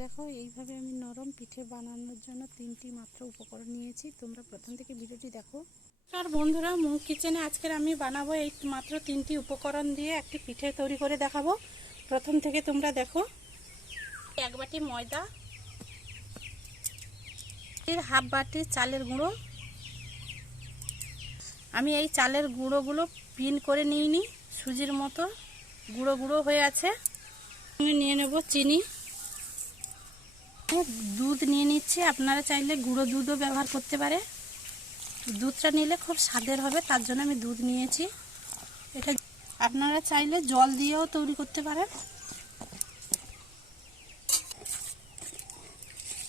দেখো, এইভাবে আমি নরম পিঠে বানানোর জন্য তিনটি মাত্র উপকরণ নিয়েছি। তোমরা প্রথম থেকে ভিডিওটি দেখো। আর বন্ধুরা মুখ কিচেনে আজকের আমি বানাবো এই মাত্র তিনটি উপকরণ দিয়ে একটি পিঠে তৈরি করে দেখাবো। প্রথম থেকে তোমরা দেখো, এক বাটি ময়দা, এর হাফ বাটি চালের গুঁড়ো। আমি এই চালের গুঁড়োগুলো পিন করে নিইনি, সুজির মতো গুঁড়ো গুঁড়ো হয়ে আছে। আমি নিয়ে নেব চিনি। দুধ নিয়ে নিচ্ছি। আপনারা চাইলে গুঁড়ো দুধও ব্যবহার করতে পারে। দুধটা নিলে খুব স্বাদের হবে, তার জন্য আমি দুধ নিয়েছি। এটা আপনারা চাইলে জল দিয়েও তৈরি করতে পারেন।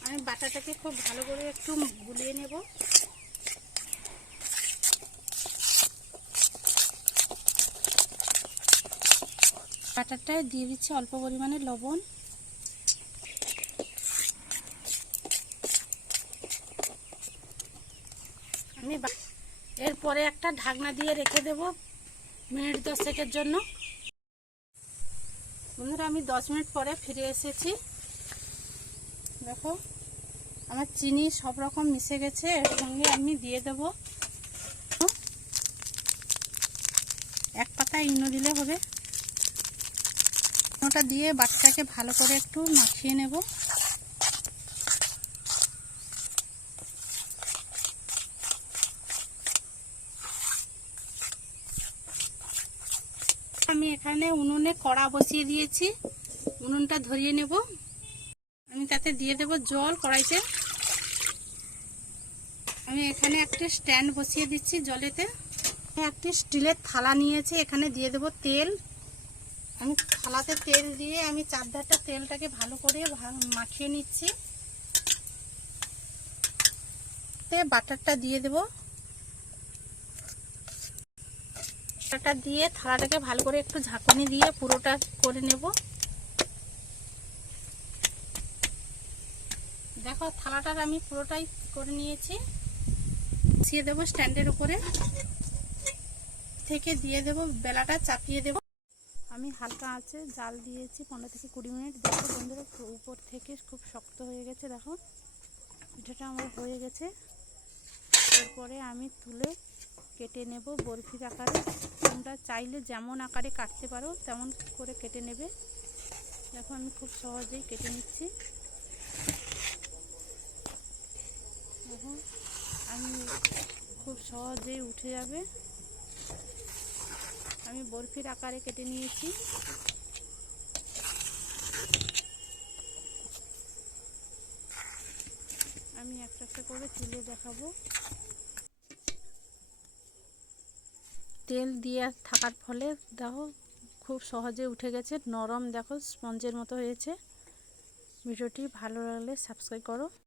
আমি বাটাটাকে খুব ভালো করে একটু গুলিয়ে নেব। বাটারটায় দিয়ে দিচ্ছি অল্প পরিমাণে লবণ আমি এরপরে একটা ঢাকনা দিয়ে রেখে দেব মিনিট দশেকের জন্য। বন্ধুরা, আমি দশ মিনিট পরে ফিরে এসেছি। দেখো, আমার চিনি সব রকম মিশে গেছে, এর সঙ্গে আমি দিয়ে দেব। এক পাতা ইনো দিলে হবে। ওটা দিয়ে বাচ্চাকে ভালো করে একটু মাখিয়ে নেব। আমি এখানে উনুনে কড়া বসিয়ে দিয়েছি। উনুনটা ধরিয়ে নেব। আমি তাতে দিয়ে দেব জল কড়াইতে। আমি এখানে একটা স্ট্যান্ড বসিয়ে দিচ্ছি জলেতে। একটি স্টিলের থালা নিয়েছি, এখানে দিয়ে দেব তেল। আমি থালাতে তেল দিয়ে আমি চারধারটা তেলটাকে ভালো করে মাখিয়ে নিচ্ছি। বাটারটা দিয়ে দেব। বাটারটা দিয়ে থালাটাকে ভালো করে একটু ঝাঁকুনি দিয়ে পুরোটা করে নেব। দেখো, থালাটার আমি পুরোটাই করে নিয়েছি। বসিয়ে দেবো স্ট্যান্ডের উপরে। থেকে দিয়ে দেব, বেলাটা চাপিয়ে দেব। আমি হালকা আঁচে জাল দিয়েছি পনেরো থেকে কুড়ি মিনিট। দেখো বন্ধুরা উপর থেকে খুব শক্ত হয়ে গেছে। দেখো, পিঠাটা আমার হয়ে গেছে। এরপরে আমি তুলে কেটে নেব। বরফির আকারে তোমরা চাইলে যেমন আকারে কাটতে পারো, তেমন করে কেটে নেবে। দেখো আমি খুব সহজেই কেটে নিচ্ছি। দেখো, আমি খুব সহজেই উঠে যাবে। আমি বরফির আকারে কেটে নিয়েছি। আমি একটা একটা করে তুলে দেখাবো। তেল দিয়ে থাকার ফলে দেখো খুব সহজে উঠে গেছে, নরম দেখো স্পঞ্জের মতো হয়েছে। ভিডিওটি ভালো লাগলে সাবস্ক্রাইব করো।